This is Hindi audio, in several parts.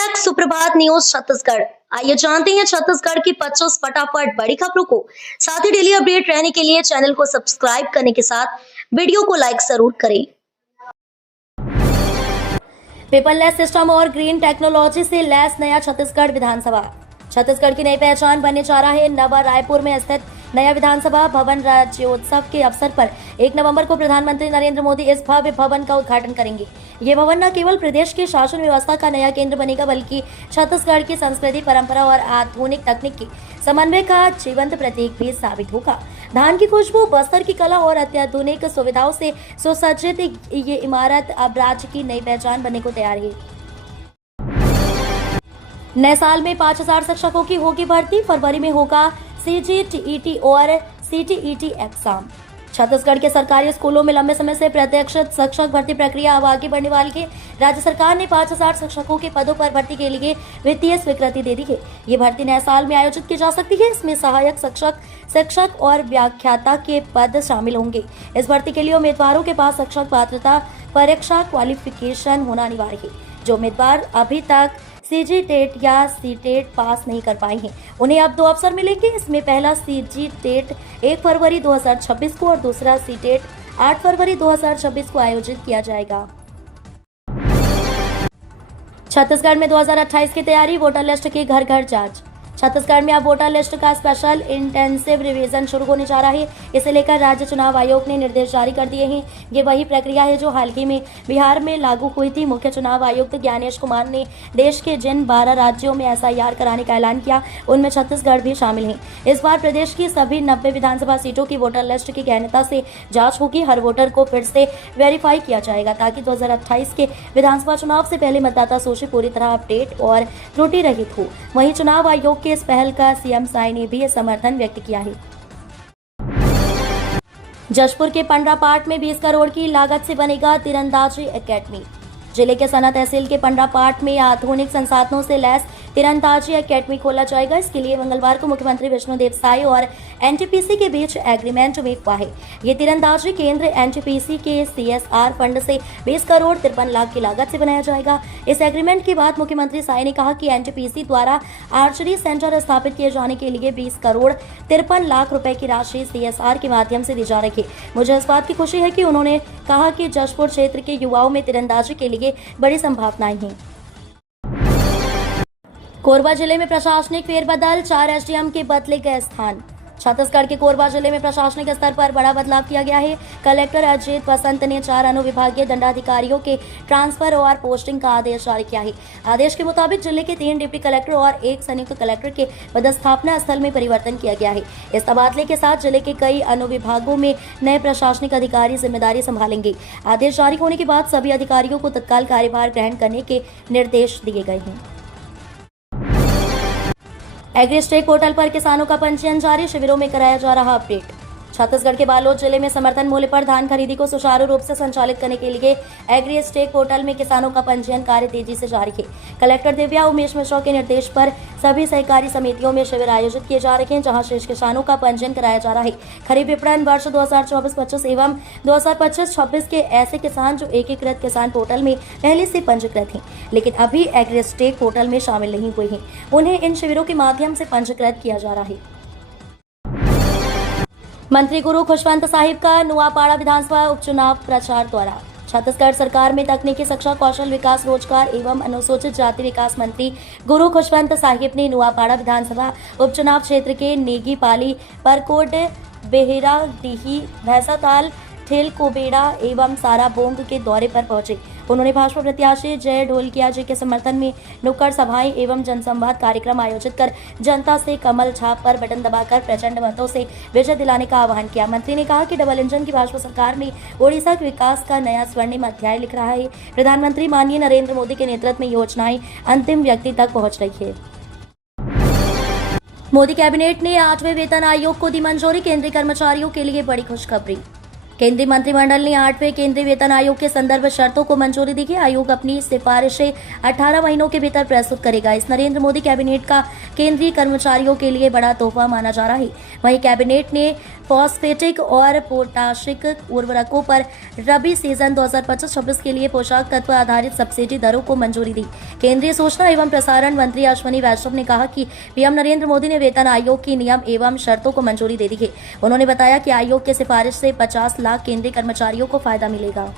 बैक सुप्रभात न्यूज छत्तीसगढ़। आइए जानते हैं छत्तीसगढ़ की 25 फटाफट बड़ी खबरों को। साथ ही डेली अपडेट रहने के लिए चैनल को सब्सक्राइब करने के साथ वीडियो को लाइक जरूर करें। पेपरलेस सिस्टम और ग्रीन टेक्नोलॉजी से लैस नया छत्तीसगढ़ विधानसभा। छत्तीसगढ़ की नई पहचान बनने जा रहा है नवा रायपुर में स्थित नया विधानसभा भवन। राज्योत्सव के अवसर पर 1 नवंबर को प्रधानमंत्री नरेंद्र मोदी इस भव्य भवन का उद्घाटन करेंगे। ये भवन न केवल प्रदेश की शासन व्यवस्था का नया केंद्र बनेगा, बल्कि छत्तीसगढ़ की संस्कृति, परंपरा और आधुनिक तकनीक के समन्वय का जीवंत प्रतीक भी साबित होगा। धान की खुशबू, बस्तर की कला और अत्याधुनिक सुविधाओं से सुसज्जित ये इमारत अब राज्य की नई पहचान बनने को तैयार है। नए साल में 5000 शिक्षकों की होगी भर्ती। फरवरी में होगा CGTET और CTET एग्जाम। छत्तीसगढ़ के सरकारी स्कूलों में लंबे समय से प्रत्यक्ष शिक्षक भर्ती प्रक्रिया अब आगे बढ़ने वाली है। राज्य सरकार ने 5000 शिक्षकों के पदों पर भर्ती के लिए वित्तीय स्वीकृति दे दी है। ये भर्ती नए साल में आयोजित की जा सकती है। इसमें सहायक शिक्षक और व्याख्याता के पद शामिल होंगे। इस भर्ती के लिए उम्मीदवारों के पास शिक्षक पात्रता परीक्षा क्वालिफिकेशन होना अनिवार्य है। जो उम्मीदवार अभी तक CGTET या CTET पास नहीं कर पाए हैं, उन्हें अब 2 अवसर मिलेंगे। इसमें पहला CGTET 1 फरवरी 2026 को और दूसरा CTET 8 फरवरी 2026 को आयोजित किया जाएगा। छत्तीसगढ़ में 2028 की तैयारी, वोटर लिस्ट की घर घर जांच। छत्तीसगढ़ में अब वोटर लिस्ट का स्पेशल इंटेंसिव रिवीजन शुरू होने जा रहा है। इसे लेकर राज्य चुनाव आयोग ने निर्देश जारी कर दिए हैं। ये वही प्रक्रिया है जो हाल ही में बिहार में लागू हुई थी। मुख्य चुनाव आयुक्त ज्ञानेश कुमार ने देश के जिन 12 राज्यों में SIR कराने का ऐलान किया, उनमें छत्तीसगढ़ भी शामिल है। इस बार प्रदेश की सभी 90 विधानसभा सीटों की वोटर लिस्ट की गहनता से जाँच होगी। हर वोटर को फिर से वेरीफाई किया जाएगा ताकि 2028 के विधानसभा चुनाव से पहले मतदाता सूची पूरी तरह अपडेट और त्रुटि रहित हो। वहीं चुनाव आयोग इस पहल का CM साई ने भी समर्थन व्यक्त किया है। जशपुर के पंडरापाट में 20 करोड़ की लागत से बनेगा तीरंदाजी एकेडमी। जिले के सना तहसील के पंडरापाट में आधुनिक संसाधनों से लैस तीरंदाजी एकेडमी खोला जाएगा। इसके लिए मंगलवार को मुख्यमंत्री विष्णुदेव साई और NTPC के बीच एग्रीमेंट हुआ है। ये तीरंदाजी केंद्र NTPC के CSR फंड से 20 करोड़ 53 लाख की लागत से बनाया जाएगा। इस एग्रीमेंट के बाद मुख्यमंत्री साई ने कहा कि NTPC द्वारा आर्चरी सेंटर स्थापित किए जाने के लिए 20 करोड़ 53 लाख रुपए की राशि CSR के माध्यम से दी जा रही है। मुझे इस बात की खुशी है कि उन्होंने कहा कि जशपुर क्षेत्र के युवाओं में तीरंदाजी के लिए बड़ी संभावनाएं हैं। कोरबा जिले में प्रशासनिक फेरबदल, 4 SDM के बदले गए स्थान। छत्तीसगढ़ के कोरबा जिले में प्रशासनिक स्तर पर बड़ा बदलाव किया गया है। कलेक्टर अजीत बसंत ने 4 अनुविभागीय दंडाधिकारियों के ट्रांसफर और पोस्टिंग का आदेश जारी किया है। आदेश के मुताबिक जिले के 3 डिप्टी कलेक्टर और 1 संयुक्त कलेक्टर के पदस्थापना स्थल में परिवर्तन किया गया है। इस तबादले के साथ जिले के कई अनुविभागों में नए प्रशासनिक अधिकारी जिम्मेदारी संभालेंगे। आदेश जारी होने के बाद सभी अधिकारियों को तत्काल कार्यभार ग्रहण करने के निर्देश दिए गए हैं। एग्रीस्टेक पोर्टल पर किसानों का पंजीयन जारी, शिविरों में कराया जा रहा अपडेट। छत्तीसगढ़ के बालोद जिले में समर्थन मूल्य पर धान खरीदी को सुचारू रूप से संचालित करने के लिए एग्रीस्टेक पोर्टल में किसानों का पंजीयन कार्य तेजी से जारी है। कलेक्टर दिव्या उमेश मिश्रा के निर्देश पर सभी सहकारी समितियों में शिविर आयोजित किए जा रहे हैं, जहां शेष किसानों का पंजीयन कराया जा रहा है। खरीफ विपणन वर्ष 2024-25 एवं 2025-26 के ऐसे किसान जो एकीकृत किसान पोर्टल में पहले से पंजीकृत हैं, लेकिन अभी एग्रीस्टेक पोर्टल में शामिल नहीं हुए हैं, उन्हें इन शिविरों के माध्यम से पंजीकृत किया जा रहा है। मंत्री गुरु खुशवंत साहिब का नुआपाड़ा विधानसभा उपचुनाव प्रचार दौरा। छत्तीसगढ़ सरकार में तकनीकी शिक्षा, कौशल विकास, रोजगार एवं अनुसूचित जाति विकास मंत्री गुरु खुशवंत साहिब ने नुआपाड़ा विधानसभा उपचुनाव क्षेत्र के नेगी पाली, परकोट, बेहराडीही, भैंसाताल, ठेलकोबेड़ा एवं साराबोंग के दौरे पर पहुंचे। उन्होंने भाजपा प्रत्याशी जय ढोलकिया जी के समर्थन में नुक्कड़ सभाएं एवं जनसंवाद कार्यक्रम आयोजित कर जनता से कमल छाप पर बटन दबाकर प्रचंड मतों से विजय दिलाने का आह्वान किया। मंत्री ने कहा कि डबल इंजन की भाजपा सरकार में ओडिशा के विकास का नया स्वर्णिम अध्याय लिख रहा है। प्रधानमंत्री माननीय नरेंद्र मोदी के नेतृत्व में योजनाएं अंतिम व्यक्ति तक पहुँच रही है। मोदी कैबिनेट ने 8वें वेतन आयोग को दी मंजूरी, केंद्रीय कर्मचारियों के लिए बड़ी खुशखबरी। केंद्रीय मंत्रिमंडल ने 8वें केंद्रीय वेतन आयोग के संदर्भ शर्तों को मंजूरी दी है। आयोग अपनी सिफारिशें 18 महीनों के भीतर प्रस्तुत करेगा। इस नरेंद्र मोदी कैबिनेट का केंद्रीय कर्मचारियों के लिए बड़ा तोहफा माना जा रहा है। वहीं कैबिनेट ने फॉस्फेटिक और पोटाशिक उर्वरकों पर रबी सीजन 2025-26 के लिए पोषक तत्व आधारित सब्सिडी दरों को मंजूरी दी। केंद्रीय सूचना एवं प्रसारण मंत्री अश्विनी वैष्णव ने कहा कि पीएम नरेंद्र मोदी ने वेतन आयोग की नियम एवं शर्तों को मंजूरी दे दी है। उन्होंने बताया कि आयोग के सिफारिश से 50 लाख केंद्रीय कर्मचारियों को फायदा मिलेगा।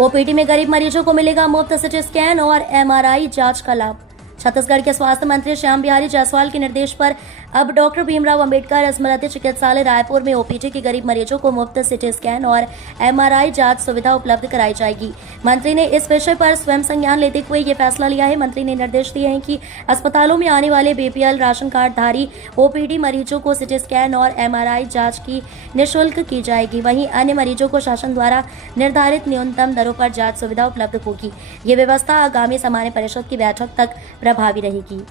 ओपीडी में गरीब मरीजों को मिलेगा मुफ्त सीटी स्कैन और एमआरआई जांच का लाभ। छत्तीसगढ़ के स्वास्थ्य मंत्री श्याम बिहारी जायसवाल के निर्देश पर अब डॉक्टर भीमराव अंबेडकर स्मृति चिकित्सालय रायपुर में ओपीडी के गरीब मरीजों को मुफ्त सीटी स्कैन और एमआरआई जांच सुविधा उपलब्ध कराई जाएगी। मंत्री ने इस विषय पर स्वयं संज्ञान लेते हुए ये फैसला लिया है। मंत्री ने निर्देश दिए हैं कि अस्पतालों में आने वाले बीपीएल राशन कार्ड धारी ओपीडी मरीजों को सीटी स्कैन और एमआरआई जांच की निःशुल्क की जाएगी। वहीं अन्य मरीजों को शासन द्वारा निर्धारित न्यूनतम दरों पर जांच सुविधा उपलब्ध होगी। ये व्यवस्था आगामी सामान्य परिषद की बैठक तक प्रभावी रहेगी।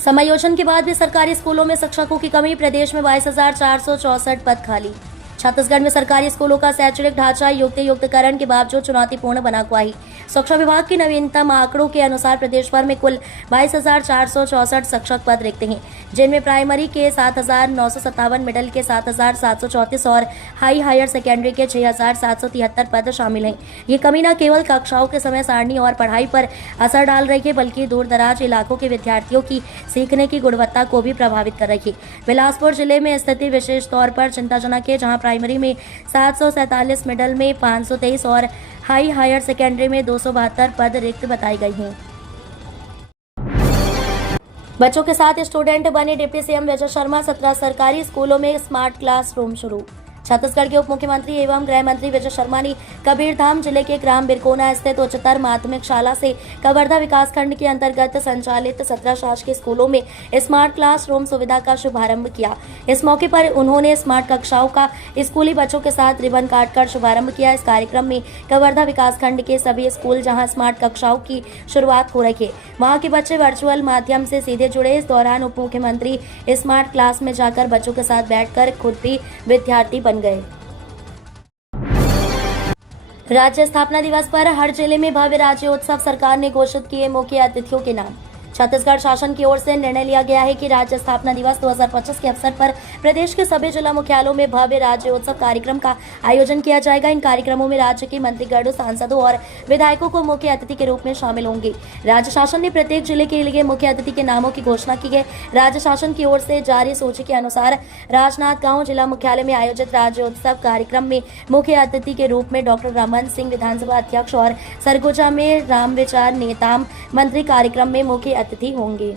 समायोजन के बाद भी सरकारी स्कूलों में शिक्षकों की कमी। प्रदेश में 22,464 पद खाली। छत्तीसगढ़ में सरकारी स्कूलों का शैक्षणिक ढांचा युक्तिकरण के बावजूद चुनौतीपूर्ण बना हुआ है। शिक्षा विभाग के नवीनतम आंकड़ों के अनुसार प्रदेश भर में कुल 22,464 शिक्षक पद रिक्त हैं, जिनमें प्राइमरी के 7,957, मिडिल के 7,734 और हायर सेकेंडरी के 6,773 पद शामिल हैं। ये कमी न केवल कक्षाओं के समय सारणी और पढ़ाई पर असर डाल रही है, बल्कि दूर दराज इलाकों के विद्यार्थियों की सीखने की गुणवत्ता को भी प्रभावित कर रही है। बिलासपुर जिले में स्थिति विशेष तौर पर चिंताजनक है, जहाँ प्राइमरी में 747, मिडिल में 523 और हायर सेकेंडरी में 272 पद रिक्त बताई गई हैं। बच्चों के साथ स्टूडेंट बने डिप्टी सीएम विजय शर्मा। 17 सरकारी स्कूलों में स्मार्ट क्लासरूम शुरू। छत्तीसगढ़ के उप मुख्यमंत्री एवं गृह मंत्री विजय शर्मा ने कबीरधाम जिले के ग्राम बिरकोना स्थित उच्चतर माध्यमिक शाला से कवर्धा विकासखंड के अंतर्गत संचालित 17 शासकीय स्कूलों में स्मार्ट क्लासरूम सुविधा का शुभारंभ किया। इस मौके पर उन्होंने स्मार्ट कक्षाओं का स्कूली बच्चों के साथ रिबन काटकर शुभारंभ किया। इस कार्यक्रम में कवर्धा विकासखंड के सभी स्कूल जहां स्मार्ट कक्षाओं की शुरुआत हो रही है, वहां के बच्चे वर्चुअल माध्यम से सीधे जुड़े। इस दौरान उप मुख्यमंत्री स्मार्ट क्लास में जाकर बच्चों के साथ बैठकर खुद भी विद्यार्थी बन गए। राज्य स्थापना दिवस पर हर जिले में भव्य राज्योत्सव। सरकार ने घोषित किए मुख्य अतिथियों के नाम। छत्तीसगढ़ शासन की ओर से निर्णय लिया गया है कि राज्य स्थापना दिवस 2025 के अवसर पर प्रदेश के सभी जिला मुख्यालयों में भव्य राज्योत्सव कार्यक्रम का आयोजन किया जाएगा। इन कार्यक्रमों में राज्य के मंत्रीगण, सांसदों और विधायकों को मुख्य अतिथि के रूप में शामिल होंगे। राज्य शासन ने प्रत्येक जिले के लिए मुख्य अतिथि के नामों की घोषणा की है। राज्य शासन की ओर से जारी सूची के अनुसार राजनांदगांव जिला मुख्यालय में आयोजित राज्योत्सव कार्यक्रम में मुख्य अतिथि के रूप में डॉक्टर रमन सिंह विधानसभा अध्यक्ष और सरगुजा में रामविचार नेताम मंत्री कार्यक्रम में मुख्य अतिथि होंगे।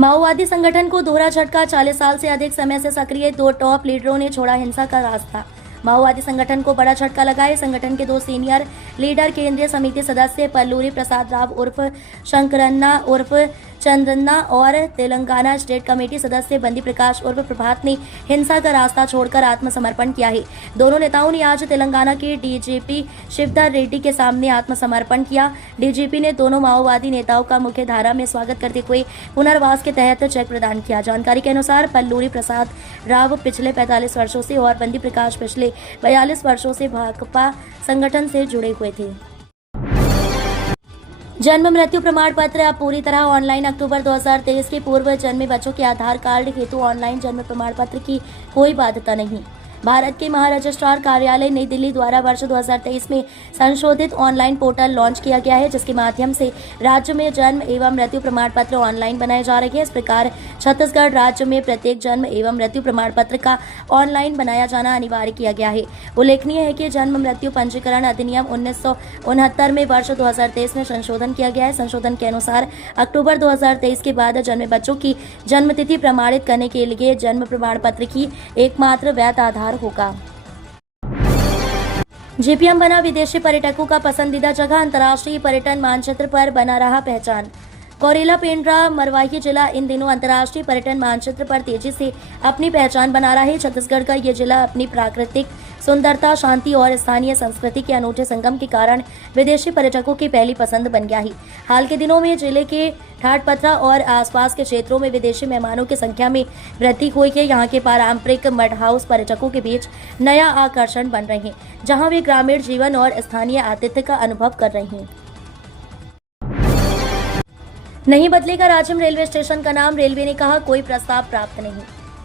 माओवादी संगठन को दोहरा झटका। 40 साल से अधिक समय से सक्रिय 2 टॉप लीडरों ने छोड़ा हिंसा का रास्ता। माओवादी संगठन को बड़ा झटका लगा है। संगठन के 2 सीनियर लीडर, केंद्रीय समिति सदस्य पल्लूरी प्रसाद राव उर्फ शंकरन्ना उर्फ चंदन्ना और तेलंगाना स्टेट कमेटी सदस्य बंदी प्रकाश उर्फ प्रभात ने हिंसा का रास्ता छोड़कर आत्मसमर्पण किया है। दोनों नेताओं ने आज तेलंगाना के डीजीपी शिवधर रेड्डी के सामने आत्मसमर्पण किया। डीजीपी ने दोनों माओवादी नेताओं का मुख्य धारा में स्वागत करते हुए पुनर्वास के तहत चेक प्रदान किया। जानकारी के अनुसार पल्लूरी प्रसाद राव पिछले 45 वर्षों से और बंदी प्रकाश पिछले 42 वर्षों से भाकपा संगठन से जुड़े हुए थे। जन्म मृत्यु प्रमाण पत्र अब पूरी तरह ऑनलाइन। अक्टूबर 2023 के पूर्व जन्मे बच्चों के आधार कार्ड हेतु ऑनलाइन जन्म प्रमाण पत्र की कोई बाध्यता नहीं। भारत के महारजिस्ट्रार कार्यालय नई दिल्ली द्वारा वर्ष 2023 में संशोधित ऑनलाइन पोर्टल लॉन्च किया गया है, जिसके माध्यम से राज्य में जन्म एवं मृत्यु प्रमाण पत्र ऑनलाइन बनाए जा रहे हैं। इस प्रकार छत्तीसगढ़ राज्य में प्रत्येक जन्म एवं मृत्यु प्रमाण पत्र का ऑनलाइन बनाया जाना अनिवार्य किया गया है। उल्लेखनीय है कि जन्म मृत्यु पंजीकरण अधिनियम 1969 में वर्ष 2023 में संशोधन किया गया है। संशोधन के अनुसार अक्टूबर 2023 के बाद जन्मे बच्चों की जन्मतिथि प्रमाणित करने के लिए जन्म प्रमाण पत्र की एकमात्र वैध आधार होगा। जीपीएम बना विदेशी पर्यटकों का पसंदीदा जगह। अंतर्राष्ट्रीय पर्यटन मानचित्र पर बना रहा पहचान। कोरेला पेंड्रा मरवाही जिला इन दिनों अंतर्राष्ट्रीय पर्यटन मानचित्र पर तेजी से अपनी पहचान बना रहा है। छत्तीसगढ़ का ये जिला अपनी प्राकृतिक सुंदरता, शांति और स्थानीय संस्कृति के अनूठे संगम के कारण विदेशी पर्यटकों की पहली पसंद बन गया है। हाल के दिनों में जिले के ठाटपथरा और आसपास के क्षेत्रों में विदेशी मेहमानों की संख्या में वृद्धि हुई है। यहाँ के पारंपरिक मड हाउस पर्यटकों के बीच नया आकर्षण बन रहे हैं, जहाँ वे ग्रामीण जीवन और स्थानीय आतिथ्य का अनुभव कर रहे हैं। नहीं बदलेगा राजिम रेलवे स्टेशन का नाम, रेलवे ने कहा कोई प्रस्ताव प्राप्त नहीं।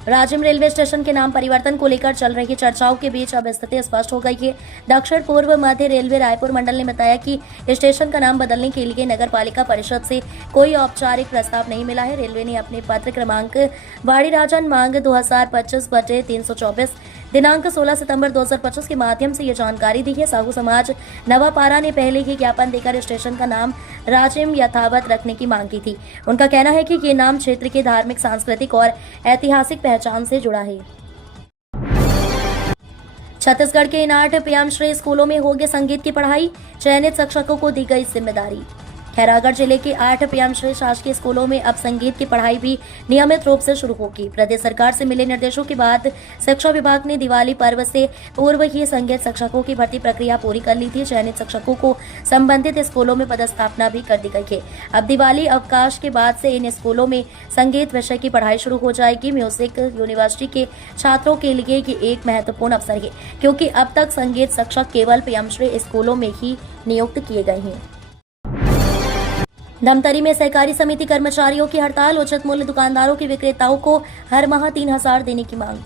राजिम रेलवे स्टेशन के नाम परिवर्तन को लेकर चल रही चर्चाओं के बीच अब स्थिति स्पष्ट हो गई है। दक्षिण पूर्व मध्य रेलवे रायपुर मंडल ने बताया कि स्टेशन का नाम बदलने के लिए नगर पालिका परिषद से कोई औपचारिक प्रस्ताव नहीं मिला है। रेलवे ने अपने पत्र क्रमांक वाड़ी राजन मांग 2025/324 दिनांक 16 सितंबर 2025 के माध्यम से ये जानकारी दी है। साहू समाज नवापारा ने पहले ही ज्ञापन देकर स्टेशन का नाम राजिम यथावत रखने की मांग की थी। उनका कहना है कि ये नाम क्षेत्र के धार्मिक, सांस्कृतिक और ऐतिहासिक पहचान से जुड़ा है। छत्तीसगढ़ के इन 8 पीएमश्री स्कूलों में होगी संगीत की पढ़ाई, चयनित शिक्षकों को दी गई जिम्मेदारी। खैरागढ़ जिले के 8 पीएमश्री शासकीय स्कूलों में अब संगीत की पढ़ाई भी नियमित रूप से शुरू होगी। प्रदेश सरकार से मिले निर्देशों के बाद शिक्षा विभाग ने दिवाली पर्व से पूर्व ही संगीत शिक्षकों की भर्ती प्रक्रिया पूरी कर ली थी। चयनित शिक्षकों को संबंधित स्कूलों में पदस्थापना भी कर दी गई है। अब दिवाली अवकाश के बाद से इन स्कूलों में संगीत विषय की पढ़ाई शुरू हो जाएगी। म्यूजिक यूनिवर्सिटी के छात्रों के लिए ये एक महत्वपूर्ण अवसर है, क्योंकि अब तक संगीत शिक्षक केवल पीएमश्री स्कूलों में ही नियुक्त किए गए हैं। धमतरी में सहकारी समिति कर्मचारियों की हड़ताल, उचित मूल्य दुकानदारों के विक्रेताओं को हर माह 3000 देने की मांग।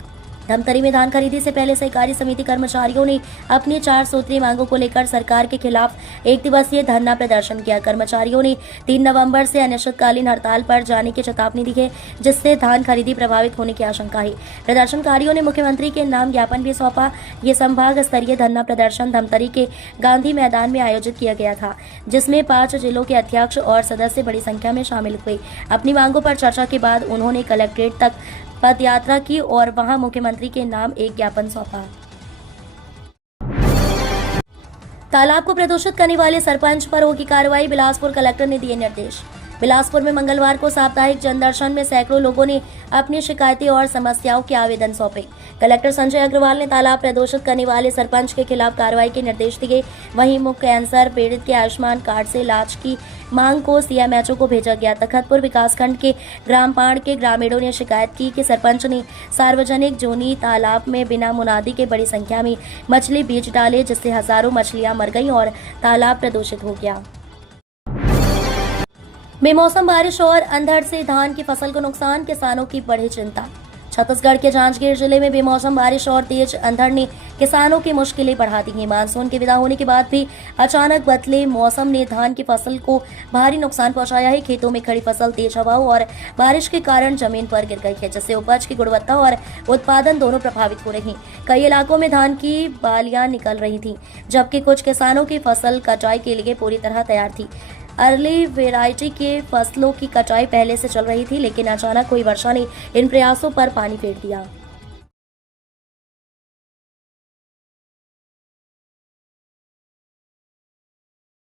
धमतरी में धान खरीदी से पहले सहकारी समिति कर्मचारियों ने अपनी 4 सूत्रीय मांगों को लेकर सरकार के खिलाफ 1 दिवसीय धरना प्रदर्शन किया। कर्मचारियों ने 3 नवंबर से अनिश्चितकालीन हड़ताल पर जाने की चेतावनी दी है, जिससे धान खरीदी प्रभावित होने की आशंका है। प्रदर्शनकारियों ने मुख्यमंत्री के नाम ज्ञापन भी सौंपा। ये संभाग स्तरीय धरना प्रदर्शन धमतरी के गांधी मैदान में आयोजित किया गया था, जिसमें 5 जिलों के अध्यक्ष और सदस्य बड़ी संख्या में शामिल हुए। अपनी मांगों पर चर्चा के बाद उन्होंने कलेक्ट्रेट तक पद यात्रा की और वहां मुख्यमंत्री के नाम एक ज्ञापन सौंपा। तालाब को प्रदूषित करने वाले सरपंच पर होगी कार्रवाई, बिलासपुर कलेक्टर ने दिए निर्देश। बिलासपुर में मंगलवार को साप्ताहिक जनदर्शन में सैकड़ों लोगों ने अपनी शिकायतें और समस्याओं के आवेदन सौंपे। कलेक्टर संजय अग्रवाल ने तालाब प्रदूषित करने वाले सरपंच के खिलाफ कार्रवाई के निर्देश दिए। वहीं मुख्य कैंसर पीड़ित के आयुष्मान कार्ड से इलाज की मांग को सीएमएचओ को भेजा गया। तखतपुर विकासखंड के ग्राम पाड़ के ग्रामीणों ने शिकायत की कि सरपंच ने सार्वजनिक जोनी तालाब में बिना मुनादी के बड़ी संख्या में मछली बीज डाले, जिससे हजारों मछलियां मर गईं और तालाब प्रदूषित हो गया। बेमौसम बारिश और अंधड़ से धान की फसल को नुकसान, किसानों की बढ़ी चिंता। छत्तीसगढ़ के जांजगीर जिले में बेमौसम बारिश और तेज अंधड़ ने किसानों की मुश्किलें बढ़ा दी हैं। मानसून के विदा होने के बाद भी अचानक बदले मौसम ने धान की फसल को भारी नुकसान पहुंचाया है। खेतों में खड़ी फसल तेज हवाओं और बारिश के कारण जमीन पर गिर गई है, जिससे उपज की गुणवत्ता और उत्पादन दोनों प्रभावित हो रही। कई इलाकों में धान की बालियां निकल रही थी, जबकि कुछ किसानों की फसल कटाई के लिए पूरी तरह तैयार थी। अर्ली वेराइटी के फसलों की कटाई पहले से चल रही थी, लेकिन अचानक हुई वर्षा ने इन प्रयासों पर पानी फेर दिया।